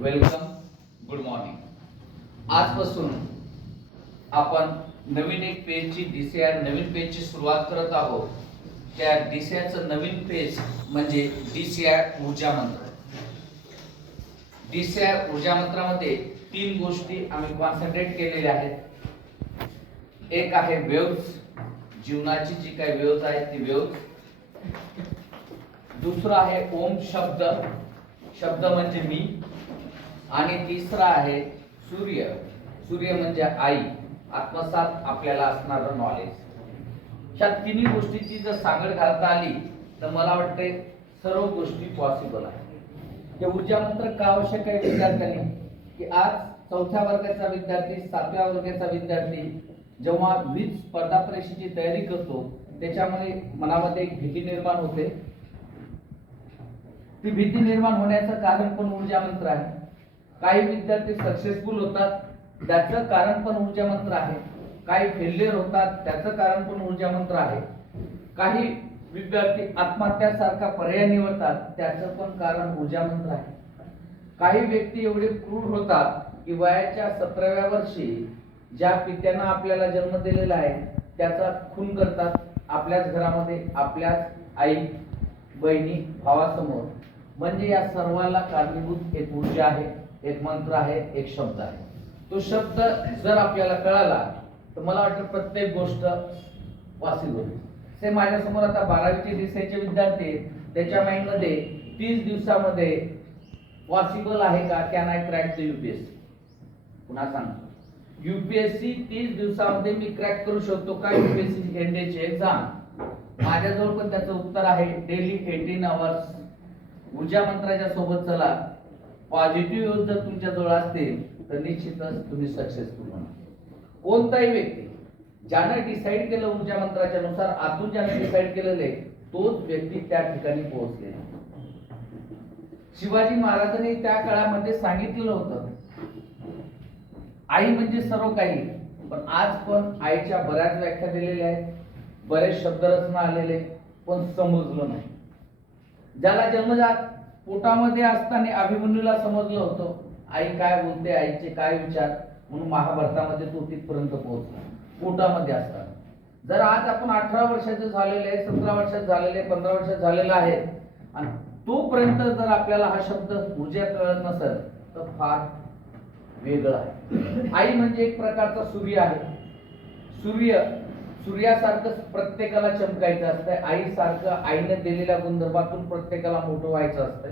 Welcome, good morning. आजपासून आपण नवीन एक पेजची डीसीआर नवीन पेजची सुरुवात करत आहोत। त्या डीसीआरचं नवीन पेज म्हणजे डीसीआर ऊर्जा मंत्र। डीसीआर ऊर्जा मंत्रामध्ये तीन गोष्टी आम्ही कॉन्सन्ट्रेट केलेल्या आहेत। एक आहे वेव्स, जीवनाची जी काही वेव्स आहेत ती वेव्स। दुसरा आहे ओम शब्द, शब्द म्हणजे मी। आणि तिसरा आहे सूर्य, सूर्य म्हणजे आई, आत्मसात आपल्याला असणारं नॉलेज। या तिन्ही गोष्टीची जर सांगड घालता आली तर मला वाटते सर्व गोष्टी पॉसिबल आहे। हे ऊर्जा मंत्र का आवश्यक आहे विद्यार्थ्यांनी, की आज 4थ्या वर्गाचा विद्यार्थी 7व्या वर्गाचा विद्यार्थी जेव्हा वीज स्पर्धा परीक्षेची तयारी करतो त्याच्यामुळे मनामध्ये एक भीती निर्माण होते। ती भीती निर्माण होण्याचं कारण पण ऊर्जा मंत्र आहे। काही विद्यार्थी सक्सेसफुल होतात त्याचं कारण पण ऊर्जा मंत्र आहे, काही फेल्युअर होतात त्याचं कारण पण ऊर्जा मंत्र आहे, काही विद्यार्थी आत्महत्यासारखा पर्याय निवडतात त्याचं पण कारण ऊर्जा मंत्र आहे। काही व्यक्ती एवढे क्रूर होतात की वयाच्या 17व्या वर्षी ज्या पित्यानं आपल्याला जन्म दिलेला आहे त्याचा खून करतात आपल्याच घरामध्ये, आपल्याच आई बहिणी भावासमोर। म्हणजे या सर्वाला कारणीभूत एक ऊर्जा आहे, एक मंत्र आहे, एक शब्द आहे। तो शब्द जर आपल्याला कळाला तर मला वाटतं प्रत्येक गोष्ट पॉसिबल होईल। से माझ्या समोर आता 12वीचे डीसीचे विद्यार्थी, त्याच्या माइंड मध्ये 30 दिवसामध्ये पॉसिबल आहे का, can I crack the UPSC? पुन्हा सांगतो, यूपीएससी 30 दिवसामध्ये मी क्रॅक करू शकतो का यूपीएससी एनडीएची एक्झाम? माझ्याजवळ पण त्याचं उत्तर आहे। डेली 18 आवर्स ऊर्जा मंत्राच्या सोबत चला। पॉझिटिव्ह जर तुमच्या जवळ असतील तर निश्चितच तुम्ही सक्सेसफुल होणार। कोणताही व्यक्ती ज्याने डिसाईड केलं ऊर्जा मंत्राच्या नुसार, आतून ज्याने डिसाईड केलेलं आहे तोच व्यक्ती त्या ठिकाणी पोहोचलेला। शिवाजी महाराजांनी त्या काळामध्ये सांगितलेलं होतं आई म्हणजे सर्व काही, पण आज पण आईच्या बऱ्याच व्याख्या दिलेल्या आहेत, बरेच शब्दरचना आलेले, पण समजलं नाही। ज्याला जन्मजात पोटामध्ये असताना अभिमन्यूला समजलं होतं आई काय बोलते, आईचे काय विचार, म्हणून महाभारतामध्ये तो तिथपर्यंत पोहोचला पोटामध्ये असताना। जर आज आपण 18 वर्षाचे झालेले, 17 वर्षाचे झालेले, 15 वर्षाचे झालेले आहेत आणि तोपर्यंत जर आपल्याला हा शब्द ऊर्जा कळत नसेल तर फार वेगळं आहे। आई म्हणजे एक प्रकारचा सूर्य आहे। सूर्यासारखं प्रत्येकाला चमकायचं असतं, आईसारखं आईने दिलेल्या गुणधर्मातून प्रत्येकाला मोठं व्हायचं असतं।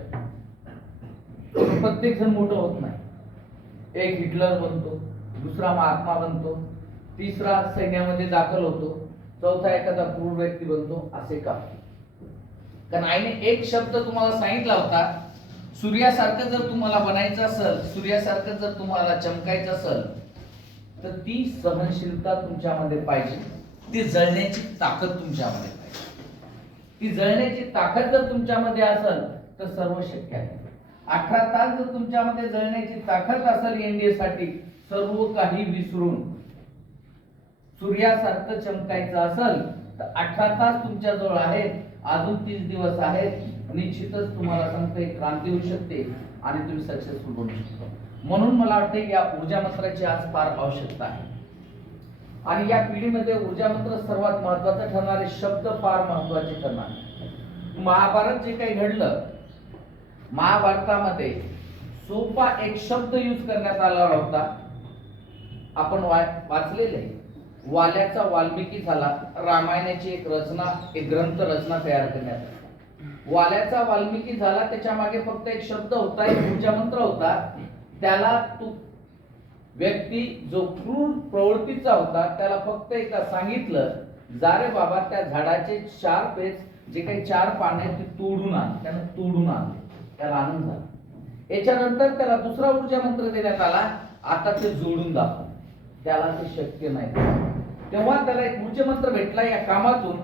प्रत्येक जण मोठं होत नाही। एक हिटलर बनतो, दुसरा महात्मा बनतो, तिसरा सैन्यामध्ये दाखल होतो, चौथा एखादा क्रूर व्यक्ती बनतो। असे का? कारण आईने एक शब्द तुम्हाला सांगितला होता, सूर्यासारखं जर तुम्हाला बनायचं असेल, सूर्यासारखं जर तुम्हाला चमकायचं असेल तर ती सहनशीलता तुमच्यामध्ये पाहिजे, ती जळण्याची ताकद तुमच्यामध्ये पाहिजे। ती जळण्याची ताकद जर तुमच्यामध्ये असेल तर सर्व शक्य आहे। 18 तास जर तुमच्यामध्ये जळण्याची ताकद असेल एनडीए साठी, सर्व काही विसरून सूर्यासारखं चमकायचं असेल तर 18 तास तुमच्या जवळ आहेत, अजून 30 दिवस आहेत। निश्चितच तुम्हाला सांगते क्रांती होऊ शकते आणि तुम्ही सक्सेसफुल बनू शकता। म्हणून मला वाटते या ऊर्जा मंत्राची आज फार आवश्यकता आहे आणि या पिढीमध्ये ऊर्जा मंत्र सर्वात महत्वाचा ठरणारे, शब्द फार महत्वाचे ठरणार। महाभारत जे काही घडलं, महाभारतामध्ये सोपा एक शब्द यूज करण्यात आला होता, आपण वाचलेले। वाल्याचा वाल्मिकी झाला, रामायणाची एक रचना, एक ग्रंथ रचना तयार करण्यात आली। वाल्याचा वाल्मिकी झाला, त्याच्या मागे फक्त एक शब्द होता, एक ऊर्जा मंत्र होता। त्याला तो व्यक्ती जो क्रूर प्रवृत्तीचा होता त्याला फक्त एकदा सांगितलं, जा रे बाबा त्या झाडाचे 4 पेज जे काही 4 पाने ते तोडून आण। त्यानं तोडून आणले, त्याला आनंद झाला। याच्यानंतर त्याला दुसरा ऊर्जा मंत्र देण्यात आला, आता ते जोडून दाखव। त्याला ते शक्य नाही, तेव्हा त्याला एक ऊर्जा मंत्र भेटला या कामातून।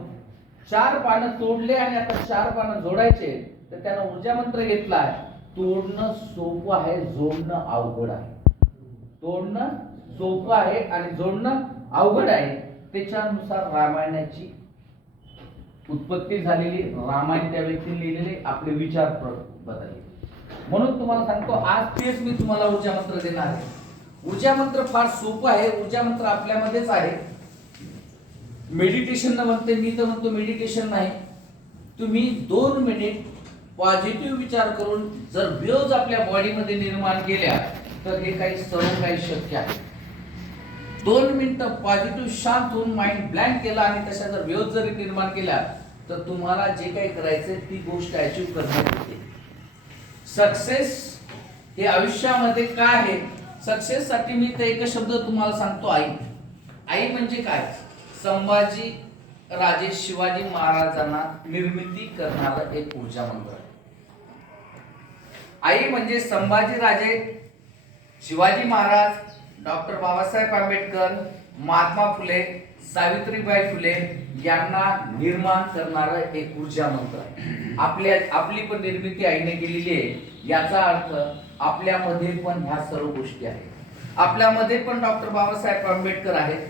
4 पानं तोडले आणि आता 4 पानं जोडायचे, तर त्यानं ऊर्जा मंत्र घेतलाय। तोडणं सोपं आहे, जोडणं अवघड आहे। तोडणं सोपं आहे आणि जोडणं अवघड आहे। त्याच्यानुसार रामायणाची उत्पत्ती झालेली, रामायण त्या व्यक्तीने लिहिलेले, आपले विचार बदलले। म्हणून तुम्हाला सांगतो आज तेच मी तुम्हाला ऊर्जा मंत्र देणार आहे. ऊर्जा मंत्र फार सोपं आहे. ऊर्जा मंत्र आपल्यामध्येच आहे. मेडिटेशन न म्हणते, मी तर म्हणतो मेडिटेशन नाही. तुम्ही 2 मिनिट पॉझिटिव्ह विचार करून जर वेव्ज आपल्या बॉडीमध्ये निर्माण केल्या तर हे काही सर्व काही शक्य आहे. 2 मिनिटं पॉझिटिव्ह शांत होऊन माइंड ब्लँक केला आणि तशा जर वेव्ज जरी निर्माण केल्या तर तुम्हाला जे काही करायचंय ती गोष्ट अचीव करण्यात येते. सक्सेस हे आयुष्यामध्ये काय आहे? सक्सेस साठी मी तर एक शब्द तुम्हाला सांगतो, आई. आई म्हणजे काय? संभाजी राजे शिवाजी महाराजांना निर्मिती करणारा एक ऊर्जा मंत्र आहे. आई म्हणजे संभाजी राजे, शिवाजी महाराज, डॉक्टर बाबासाहेब आंबेडकर, महात्मा फुले, सावित्रीबाई फुले यांना निर्माण करणारा एक ऊर्जा मंत्र आहे. आपली पण निर्मिती आईने केलेली आहे. याचा अर्थ आपल्यामध्ये पण ह्या सर्व गोष्टी आहेत. आपल्यामध्ये पण डॉक्टर बाबासाहेब आंबेडकर आहेत,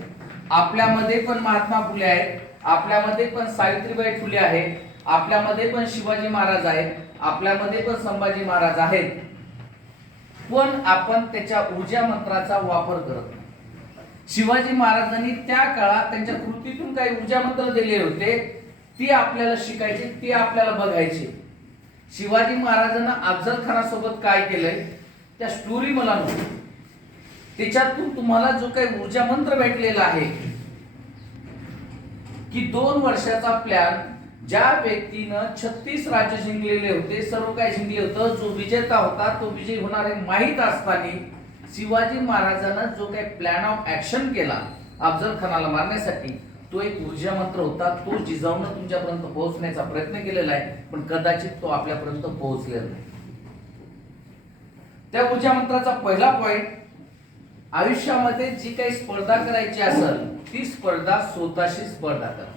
आपल्यामध्ये पण महात्मा फुले आहेत, आपल्यामध्ये पण सावित्रीबाई फुले आहेत, आपल्यामध्ये पण शिवाजी महाराज आहेत, आपल्यामध्ये पण संभाजी महाराज आहेत. पण आपण त्याच्या ऊर्जा मंत्राचा वापर करत नाही. शिवाजी महाराजांनी त्या काळात त्यांच्या कृतीतून काही ऊर्जा मंत्र दिले होते, ती आपल्याला शिकायचे, ती आपल्याला बघायचे. शिवाजी महाराजांना अफजल खानासोबत काय केलंय त्या स्टोरी मला नको. त्याच्यातून तुम्हाला जो काही ऊर्जा मंत्र भेटलेला आहे की 2 वर्षाचा प्लॅन, ज्या व्यक्तीनं 36 राज्य जिंकलेले होते, सर्व काही जिंकले होतं, जो विजेता होता तो विजयी होणार हे माहीत असताना शिवाजी महाराजांना जो काही प्लॅन ऑफ ऍक्शन केला अफजल खानाला मारण्यासाठी, तो एक ऊर्जा मंत्र होता. तो जिजाऊने तुमच्यापर्यंत पोहोचण्याचा प्रयत्न केलेला आहे, पण कदाचित तो आपल्यापर्यंत पोहोचलेला नाही. त्या ऊर्जा मंत्राचा पहिला पॉइंट, आयुष्यामध्ये जी काही स्पर्धा करायची असेल ती स्पर्धा स्वतःशी स्पर्धा करा.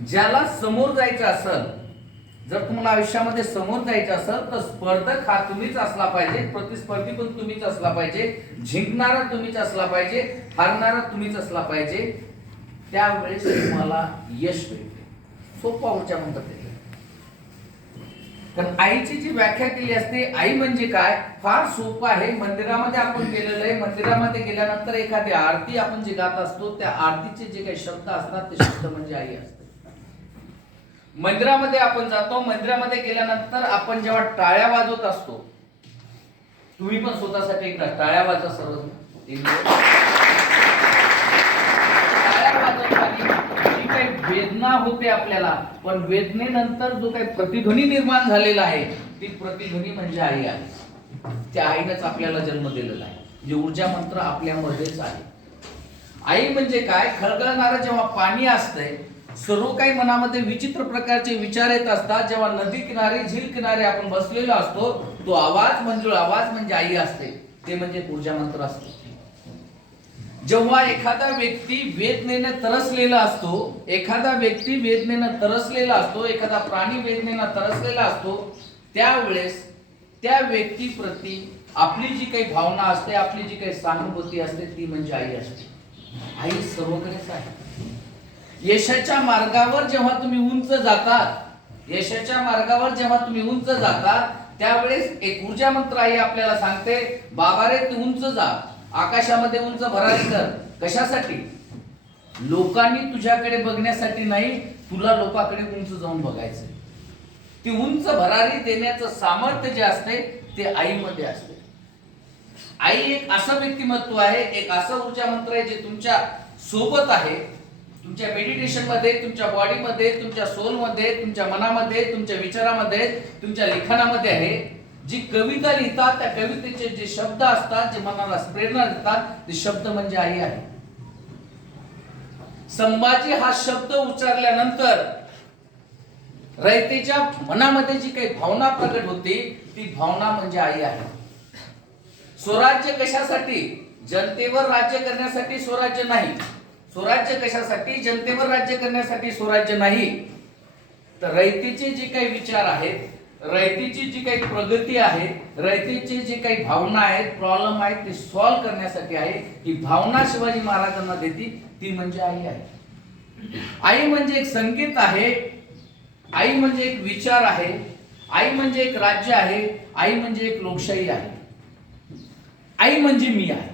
ज्याला समोर जायचं असेल, जर तुम्हाला आयुष्यामध्ये समोर जायचं असेल तर स्पर्धक हा तुम्हीच असला पाहिजे, प्रतिस्पर्धी पण तुम्हीच असला पाहिजे, जिंकणारा तुम्हीच असला पाहिजे, हारणारा तुम्हीच असला पाहिजे. त्यावेळेस तुम्हाला यश मिळते. सोपा ऊर्जा मंत्र आहे. कारण आईची जी व्याख्या केली असते, आई म्हणजे काय, फार सोपं आहे. मंदिरामध्ये आपण गेलेलो आहे, मंदिरामध्ये गेल्यानंतर एखादी आरती आपण जे गात असतो त्या आरतीचे जे काही शब्द असतात ते शब्द म्हणजे आई असते. मंदिरामध्ये आपण जातो, मंदिरामध्ये गेल्यानंतर आपण जेव्हा टाळ्या वाजवत असतो, तुम्ही पण स्वतःसाठी एकदा टाळ्या वाजवा सर्व. टाळ्या वाजवताना जी काही वेदना होते आपल्याला, पण वेदनेनंतर जो काही प्रतिध्वनी निर्माण झालेला आहे ती प्रतिध्वनी म्हणजे आई आहे. त्या आईनेच आपल्याला जन्म दिलेला आहे. जे ऊर्जा मंत्र आपल्यामध्येच आहे. आई म्हणजे काय, खळखळणारं जेव्हा पाणी असतंय, सर्व काही मनामध्ये विचित्र प्रकारचे विचार येत असतात, जेव्हा नदी किनारे, झील किनारे आपण बसलेलो असतो, तो आवाज मंजूळ आवाज म्हणजे आई असते. ते म्हणजे ऊर्जा मंत्र असते. जेव्हा एखादा व्यक्ती वेदनेने तरसलेला असतो, एखादा व्यक्ती वेदनेने तरसलेला असतो, एखादा प्राणी वेदनेने तरसलेला असतो, त्यावेळेस त्या व्यक्तीप्रती आपली जी काही भावना असते, आपली जी काही सहानुभूती असते ती म्हणजे आई असते. आई सर्वकडेच आहे. यशाच्या मार्गावर जेव्हा तुम्ही उंच जातात, यशाच्या मार्गावर जेव्हा तुम्ही उंच जातात, त्यावेळेस एक ऊर्जा मंत्र आई आपल्याला सांगते, बाबा रे तू उंच जा, आकाशामध्ये उंच भरारी कर. कशासाठी? लोकांनी तुझ्याकडे बघण्यासाठी नाही, तुला लोकांकडे उंच जाऊन बघायचं. ती उंच भरारी देण्याचं सामर्थ्य जे असते ते आईमध्ये असते. आई एक असं व्यक्तिमत्व आहे, एक असं ऊर्जा मंत्र आहे जे तुमच्या सोबत आहे. तुमच्या मेडिटेशन मध्ये, तुमच्या बॉडीमध्ये, तुमच्या सोल मध्ये, तुमच्या मनामध्ये, तुमच्या विचारामध्ये, तुमच्या लिखाणामध्ये आहे. जी कविता लिहितात त्या कवितेचे जे शब्द असतात, जे मनाला प्रेरणा देतात, ते शब्द म्हणजे आई आहे. संभाजी हा शब्द उच्चारल्यानंतर रयतेच्या मनामध्ये जी काही भावना प्रकट होती ती भावना म्हणजे आई आहे. स्वराज्य कशासाठी? जनतेवर राज्य करण्यासाठी स्वराज्य नाही. स्वराज्य कशासाठी? जनतेवर राज्य करण्यासाठी स्वराज्य नाही. तर रयतेचे जे काही विचार आहेत, रयतेची जी काही प्रगती आहे, रयतेचे जे काही भावना आहेत, प्रॉब्लेम आहेत, ते सॉल्व्ह करण्यासाठी आहे. ही भावना शिवाजी महाराजांना देती, ती म्हणजे आई आहे. आई म्हणजे एक संगीत आहे, आई म्हणजे एक विचार आहे, आई म्हणजे एक राज्य आहे, आई म्हणजे एक लोकशाही आहे, आई म्हणजे मी आहे.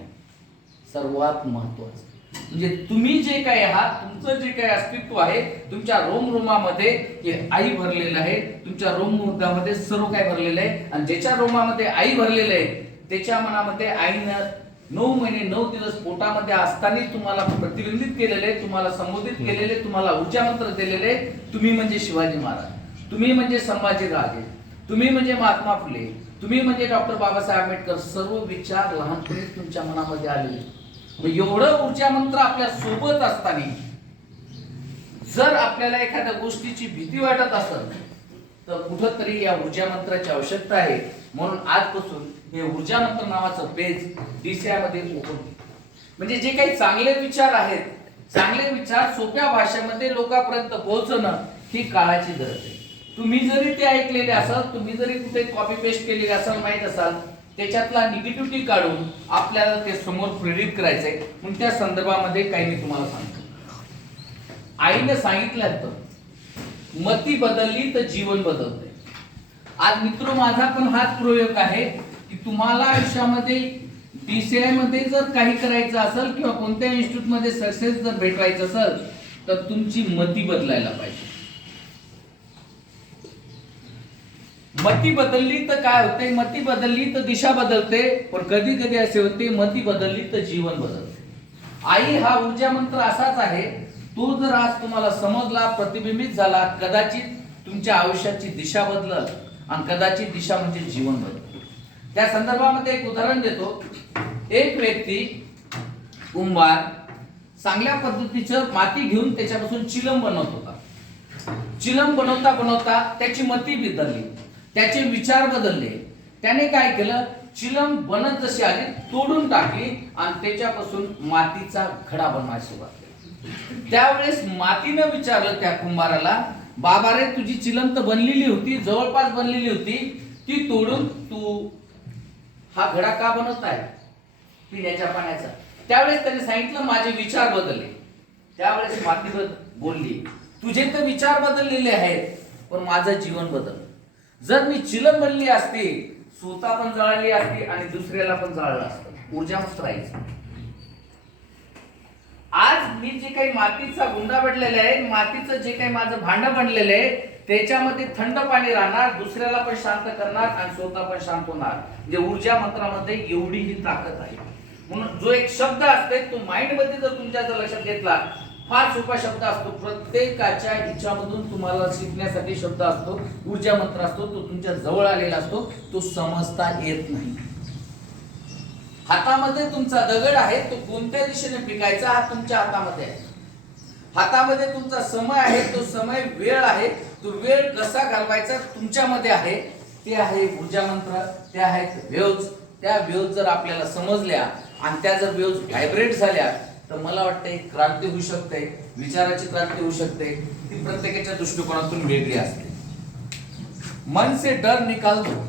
सर्वात महत्वाचं म्हणजे तुम्ही जे काही आहात, तुमचं जे काही अस्तित्व आहे, तुमच्या रोमरोमामध्ये हे आई भरलेलं आहे. तुमच्या रोममध्ये सर्व काय भरलेलं आहे, आणि ज्याच्या रोमामध्ये आई भरलेलं आहे त्याच्या मनामध्ये आईनं 9 महिने 9 दिवस पोटामध्ये असताना तुम्हाला प्रतिबिंबित केलेले, तुम्हाला संबोधित केलेले, तुम्हाला ऊर्जा मंत्र दिलेले. तुम्ही म्हणजे शिवाजी महाराज, तुम्ही म्हणजे संभाजी राजे, तुम्ही म्हणजे महात्मा फुले, तुम्ही म्हणजे डॉक्टर बाबासाहेब आंबेडकर. सर्व विचार लहानपणी तुमच्या मनामध्ये आलेले. मग एवढं ऊर्जा मंत्र आपल्या सोबत असताना जर आपल्याला एखाद्या गोष्टीची भीती वाटत असेल तर कुठंतरी या ऊर्जा मंत्राची आवश्यकता आहे. म्हणून आजपासून हे ऊर्जा मंत्र नावाचं पेज DCI मध्ये ओपन. म्हणजे जे काही चांगले विचार आहेत, चांगले विचार सोप्या भाषेमध्ये लोकांपर्यंत पोहोचणं ही काळाची गरज आहे. तुम्ही जरी ते ऐकलेले असाल, तुम्ही जरी कुठे कॉपी पेस्ट केलेले असाल, माहित असाल, त्याच्यातला निगेटिव्हिटी काढून आपल्याला ते समोर प्रेरित करायचंय. मग त्या संदर्भामध्ये काही मी तुम्हाला सांगतो. आईने सांगितलं तर मती बदलली तर जीवन बदलते. आज मित्र माझा पण हाच प्रयोग आहे की तुम्हाला आयुष्यामध्ये DCI मध्ये जर काही करायचं असेल किंवा कोणत्या इन्स्टिट्यूट मध्ये सक्सेस जर भेटवायचं असेल तर तुमची मती बदलायला पाहिजे. मती बदलली तर काय होते, मती बदलली तर दिशा बदलते. पण कधी कधी असे होते मती बदलली तर जीवन बदलते. आई हा ऊर्जा मंत्र असाच आहे. तो जर आज तुम्हाला समजला, प्रतिबिंबित झाला, कदाचित तुमच्या आयुष्याची दिशा बदलल, आणि कदाचित दिशा म्हणजे जीवन बदल. त्या संदर्भामध्ये एक उदाहरण देतो. एक व्यक्ती कुंभार चांगल्या पद्धतीचं माती घेऊन त्याच्यापासून चिलम बनवत होता. चिलम बनवता बनवता त्याची मती बदलली, त्याचे विचार बदलले. त्याने काय केलं, चिलम बनत जशी आली तोडून टाकली आणि त्याच्यापासून मातीचा घडा बनवायला सुरुवात केली. त्यावेळेस मातीनं विचारलं त्या कुंभाराला, बाबा रे तुझी चिलम तर बनलेली होती, जवळपास बनलेली होती, ती तोडून तू हा घडा का बनवत आहे पिण्याच्या पाण्याचा? त्यावेळेस त्याने सांगितलं माझे विचार बदलले. त्यावेळेस माती बोलली, तुझे तर विचार बदललेले आहेत पण माझं जीवन बदललं. जर मी चिलम बनली असती, स्वतः पण जळली असती आणि दुसऱ्याला पण जळलं असतं. ऊर्जा मस्त राहायचं. आज मी जे काही मातीचा गुंडा बनलेला आहे, मातीचं जे काही माझं भांड बनलेलं आहे, त्याच्यामध्ये थंड पाणी राहणार, दुसऱ्याला पण शांत करणार आणि स्वतः पण शांत होणार. म्हणजे ऊर्जा मंत्रामध्ये एवढी ही ताकद आहे. म्हणून जो एक शब्द असते तो माइंड मध्ये जर तुमच्या जर लक्षात घेतला, फार सोपा शब्द असतो. प्रत्येकाच्या हिच्यामधून तुम्हाला शिकण्यासाठी शब्द असतो, ऊर्जा मंत्र असतो, तो तुमच्या जवळ आलेला असतो, तो समजता येत नाही. हातामध्ये तुमचा दगड आहे, तो कोणत्या दिशेने फेकायचा हा तुमच्या हातामध्ये आहे. हातामध्ये तुमचा समय आहे, तो समय वेळ आहे, तो वेळ कसा घालवायचा तुमच्यामध्ये आहे. ते आहे ऊर्जा मंत्र, ते आहेत वेव्ज. त्या वेव्ज जर आपल्याला समजल्या आणि त्या जर वेव्ज व्हायब्रेट झाल्या तर मला वाटतं एक क्रांती होऊ शकते, विचाराची क्रांती होऊ शकते. ती प्रत्येकाच्या दृष्टिकोनातून वेगळी असते. मन से डर निकाल दो.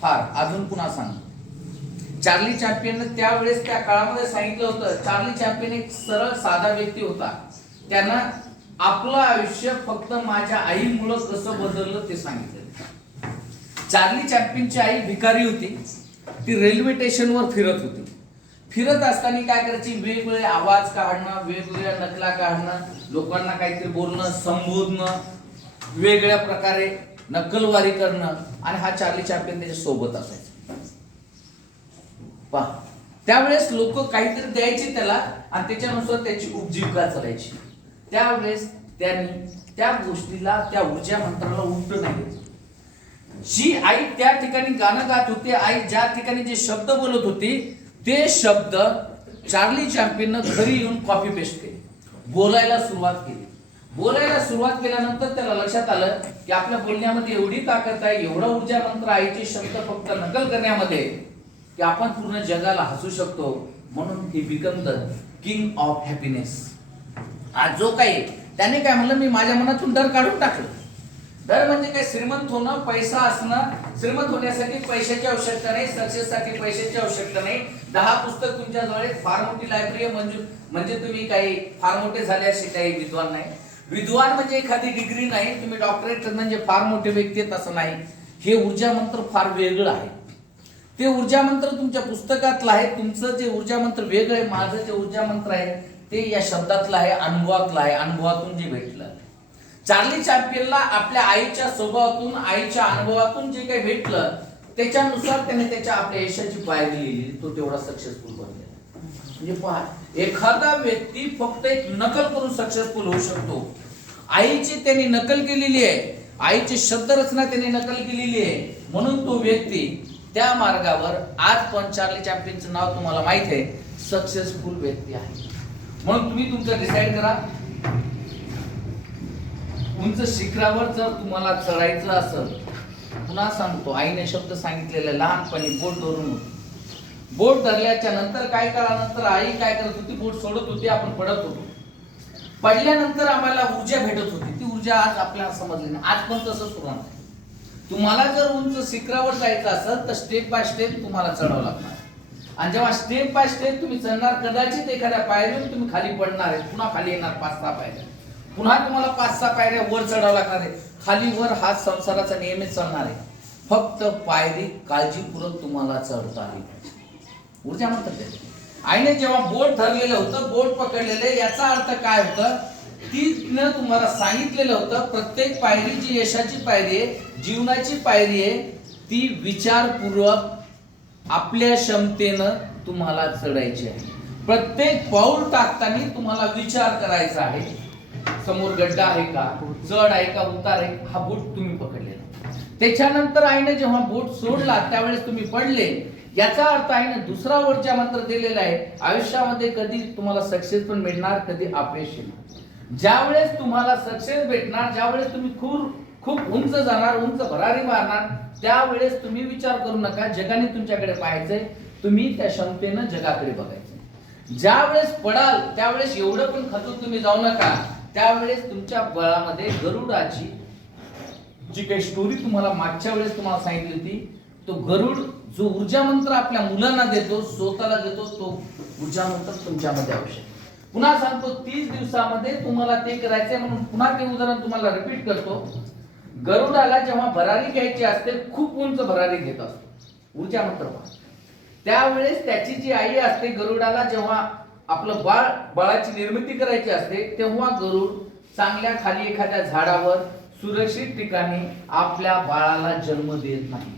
फार अजून पुन्हा सांग. चार्ली चॅम्पियन त्यावेळेस त्या काळामध्ये सांगितलं होतं. चार्ली चॅम्पियन एक सरळ साधा व्यक्ती होता. त्यानं आपलं आयुष्य फक्त माझ्या आईमुळे कसं बदललं ते सांगितलं. चार्ली चॅम्पियनची आई भिकारी होती. ती रेल्वे स्टेशनवर फिरत होती. फिरत असताना काय करायची, वेगवेगळे आवाज काढणं, वेगवेगळ्या नकला काढणं, लोकांना काहीतरी बोलणं, संबोधणं, वेगळ्या प्रकारे नक्कलवारी करणं. आणि हा चार्ली चॅम्पियन त्याच्या सोबत असायचा. पहा, त्यावेळेस लोक काहीतरी द्यायचे त्याला आणि त्याच्यानुसार त्याची उपजीविका चालायची. त्यावेळेस त्यांनी त्या गोष्टीला, त्या ऊर्जा मंत्राला उलट नाही. जी आई त्या ठिकाणी गाणं गात होती, आई ज्या ठिकाणी जे शब्द बोलत होती, ते शब्द चार्ली चॅम्पियननं घरी येऊन कॉपी पेस्ट केले, बोलायला सुरुवात केली. बोलायला सुरुवात केल्यानंतर त्याला लक्षात आलं की आपल्या बोलण्यामध्ये एवढी ताकद आहे, एवढा ऊर्जा मंत्र आईचे शब्द फक्त नकल करण्यामध्ये, की आपण पूर्ण जगाला हसू शकतो. म्हणून he become the king of happiness. आज जो काही त्याने काय म्हणलं, मी माझ्या मनातून डर काढून टाकलं. डर म्हणजे काय, श्रीमंत होणं, पैसा असणं. श्रीमंत होण्यासाठी पैशाची आवश्यकता नाही, सक्सेससाठी पैशाची आवश्यकता नाही. 10 पुस्तक तुमच्या जवळ, फार मोठी लायब्ररी म्हणजे तुम्ही काही फार मोठे झाले असे काही विद्वान नाही. विद्वान म्हणजे एखादी डिग्री नाही, तुम्ही डॉक्टरेट म्हणजे फार मोठे व्यक्ती आहेत असं नाही. हे ऊर्जा मंत्र फार वेगळं आहे. ते ऊर्जा मंत्र तुमच्या पुस्तकातलं आहे. तुमचं जे ऊर्जा मंत्र वेगळं आहे. माझं जे ऊर्जा मंत्र आहे ते या शब्दातलं आहे, अनुभवातलं आहे, अनुभवातून जे भेटलं. चार्ली चॅप्लिनला आपल्या आईच्या स्वभावातून, आईच्या अनुभवातून जे काही भेटलं त्याच्यानुसार त्याने त्याच्या आपल्या यशाची पायरी लिहिली. तो तेवढा सक्सेसफुल बनला. म्हणजे पहा, एखादा व्यक्ती फक्त एक नकल करून सक्सेसफुल होऊ शकतो. आईची त्यांनी नकल केलेली आहे, आईची शब्दरचना त्यांनी नकल केलेली आहे, म्हणून तो व्यक्ती त्या मार्गावर आज पण चार्ली चॅप्लिनचं नाव तुम्हाला माहित आहे, सक्सेसफुल व्यक्ती आहे. म्हणून तुम्ही तुमचं डिसाईड करा. उंच शिखरावर जर तुम्हाला चढायचं असेल, पुन्हा सांगतो, आईने शब्द सांगितलेले लहानपणी बोट धरून होती. बोट धरल्याच्या नंतर काय काळानंतर आई काय करत होती, बोट सोडत होती, आपण पडत होतो. पडल्यानंतर आम्हाला ऊर्जा भेटत होती. ती ऊर्जा आज आपल्याला समजली नाही. आज पण तसंच सुरू आहे. तुम्हाला जर उंच शिखरावर जायचं असेल तर स्टेप बाय स्टेप तुम्हाला चढावं लागणार. आणि जेव्हा स्टेप बाय स्टेप तुम्ही चढणार, कदाचित एखाद्या पायरीवर तुम्ही खाली पडणार आहे, पुन्हा खाली येणार 5-6 पायऱ्या, पुन्हा तुम्हाला 5-6 पायऱ्या वर चढावं लागणार आहे. खाली वर हा संसाराचा नियमित चालणार आहे. फक्त पायरी काळजीपूर्वक तुम्हाला चढता आली. ऊर्जा म्हणतात. आईने जेव्हा बोट धरलेलं होतं, बोट पकडलेले, याचा अर्थ काय होतं, तिनं तुम्हाला सांगितलेलं होतं प्रत्येक पायरी जी यशाची पायरी आहे, जीवनाची पायरी आहे, ती विचारपूर्वक आपल्या क्षमतेनं तुम्हाला चढायची आहे. प्रत्येक पाऊल टाकताना तुम्हाला विचार करायचा आहे, समोर गड्डा आहे का, चढ आहे का, उतार आहे, हा बोट तुम्ही पकडलेला. त्याच्यानंतर आईने जेव्हा बोट सोडला त्यावेळेस तुम्ही पडले. याचा अर्थ आईने दुसरा ऊर्जा मंत्र दिलेला आहे. आयुष्यामध्ये कधी तुम्हाला सक्सेस पण मिळणार, कधी अपयश येणार. ज्यावेळेस तुम्हाला सक्सेस भेटणार, ज्यावेळेस तुम्ही खूप उंच जाणार, उंच भरारी मारणार, त्यावेळेस तुम्ही विचार करू नका जगाने तुमच्याकडे पाहायचंय, तुम्ही त्या क्षमतेनं जगाकडे बघायचं. ज्यावेळेस पडाल त्यावेळेस एवढं पण खचून तुम्ही जाऊ नका. त्यावेळेस तुमच्या बळामध्ये गरुडाची जी काही स्टोरी तुम्हाला मागच्या वेळेस तुम्हाला सांगितली होती, तो गरुड जो ऊर्जा मंत्र आपल्या मुलांना देतो, स्वतःला देतो, तो ऊर्जा मंत्र तुमच्यामध्ये आवश्यक. पुन्हा सांगतो, 30 दिवसामध्ये तुम्हाला ते करायचंय. म्हणून पुन्हा ते उदाहरण तुम्हाला रिपीट करतो. गरुडाला जेव्हा भरारी घ्यायची असते, खूप उंच भरारी घेत असतो ऊर्जा मंत्र. त्यावेळेस त्याची जी आई असते, गरुडाला जेव्हा आपलं बाळाची निर्मिती करायची असते, तेव्हा गरुड चांगल्या खाली एखाद्या झाडावर सुरक्षित ठिकाणी आपल्या बाळाला जन्म देत नाही.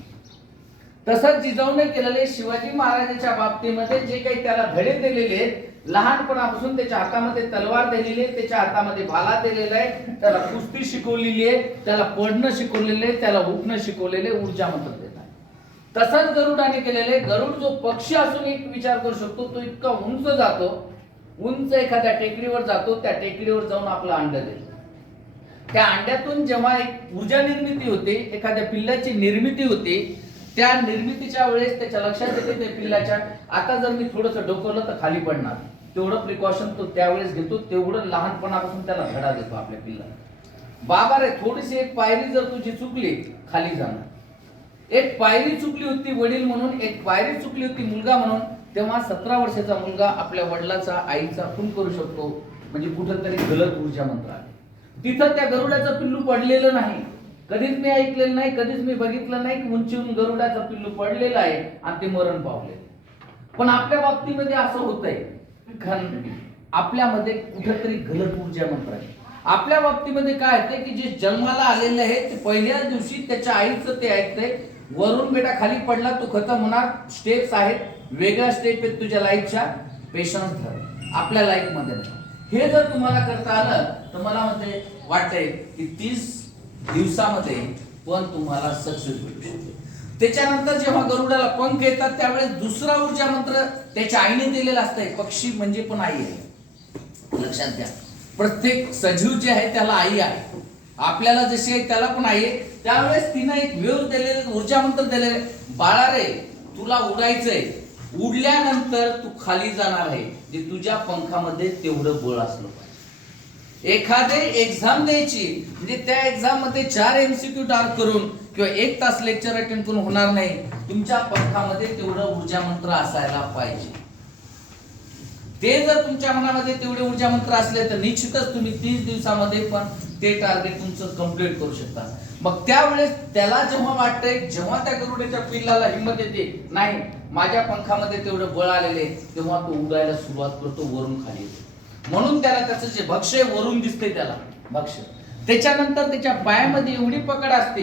तसंच जिजाऊने केलेले शिवाजी महाराजांच्या बाबतीमध्ये जे काही त्याला धडे दिलेले आहेत, लहानपणापासून त्याच्या हातामध्ये तलवार दिलेली आहे, त्याच्या हातामध्ये भाला दिलेला आहे, त्याला कुस्ती शिकवलेली आहे, त्याला पडणं शिकवलेलं आहे, त्याला उठणं शिकवलेले, ऊर्जा मंत्र देत आहे. तसंच गरुडाने केलेले. गरुड जो पक्षी असून एक विचार करू शकतो, तो इतका उंच जातो, उंच एखाद्या टेकडीवर जातो, त्या टेकडीवर जाऊन आपलं अंड देतो. त्या अंड्यातून जेव्हा एक ऊर्जा निर्मिती होते, एखाद्या पिल्लाची निर्मिती होते, त्या निर्मितीच्या वेळेस त्याच्या लक्षात येते त्या पिल्लाच्या, आता जर मी थोडंसं डोकवलं तर खाली पडणार, तेवढं प्रिकॉशन तो त्यावेळेस घेतो. तेवढं लहानपणापासून त्याला धडा देतो आपल्या पिल्लाला. बाबा रे, थोडीशी एक पायरी जर तुझी चुकली, खाली जाणार. एक पायरी चुकली होती वडील म्हणून, एक पायरी चुकली होती मुलगा म्हणून, तेव्हा 17 वर्षाचा मुलगा आपल्या वडिलाचा, आईचा खून करू शकतो. म्हणजे कुठंतरी गलत ऊर्जा मंत्र आहे. तिथं त्या गरुडाचं पिल्लू पडलेलं नाही. कधीच मी ऐकलेलं नाही, कधीच मी बघितलं नाही की उंचीहून गरुडाचं पिल्लू पडलेलं आहे आणि ते मरण पावले. पण आपल्या बाबतीमध्ये असं होतंय, आपल्यामध्ये कुठेतरी गलत ऊर्जा मंत्र आहे. आपल्या बाबतीमध्ये काय होते की जे जन्माला आलेले आहे ते पहिल्याच दिवशी त्याच्या आईचं ते ऐकतंय, वरून बेटा खाली पडला तो खतम होणार, स्टेप्स आहेत, वेगळ्या स्टेप आहेत तुझ्या लाईफच्या, पेशन्स धर. आपल्या लाईफ मध्ये हे जर तुम्हाला करता आलं तर मला वाटतंय की 30 दिवसामध्ये पण तुम्हाला सक्सेस भेटू शकते. त्याच्यानंतर जेव्हा गरुडाला पंख येतात त्यावेळेस दुसरा ऊर्जा मंत्र त्याच्या आईने दिलेला असतंय. पक्षी म्हणजे पण आई आहे, लक्षात घ्या. प्रत्येक सजीव जे आहे त्याला आई आहे. आपल्याला जशी आहे त्याला पण आई आहे. त्यावेळेस तिनं एक वेळ दिलेले, ऊर्जा मंत्र दिलेले, बाळा रे तुला उडायचंय, उडल्यानंतर तू खाली जाणार आहे, जे तुझ्या पंखामध्ये तेवढं बळ असलं पाहिजे. एखादे एक्झाम द्यायची म्हणजे त्या एक्झाम मध्ये 4 MCQ टार्क करून किंवा 1 तास लेक्चर अटेंड करून होणार नाही. तुमच्या पंखामध्ये तेवढं ऊर्जा मंत्र असायला पाहिजे. ते जर तुमच्या मनामध्ये तेवढे ऊर्जा मंत्र असले तर निश्चितच तुम्ही 30 दिवसामध्ये पण ते टार्गेट तुमचं कंप्लीट करू शकता. मग त्यावेळेस त्याला जेव्हा वाटतंय, जेव्हा त्या गरुडाच्या पिल्लाला हिंमत येते, नाही माझ्या पंखामध्ये तेवढं बळ आलेले, तेव्हा तो उडायला सुरुवात करतो, वरून खाली येतो. म्हणून त्याला त्याचं जे भक्ष्य वरून दिसते, त्याला भक्ष्य. त्याच्यानंतर त्याच्या पायामध्ये एवढी पकड असते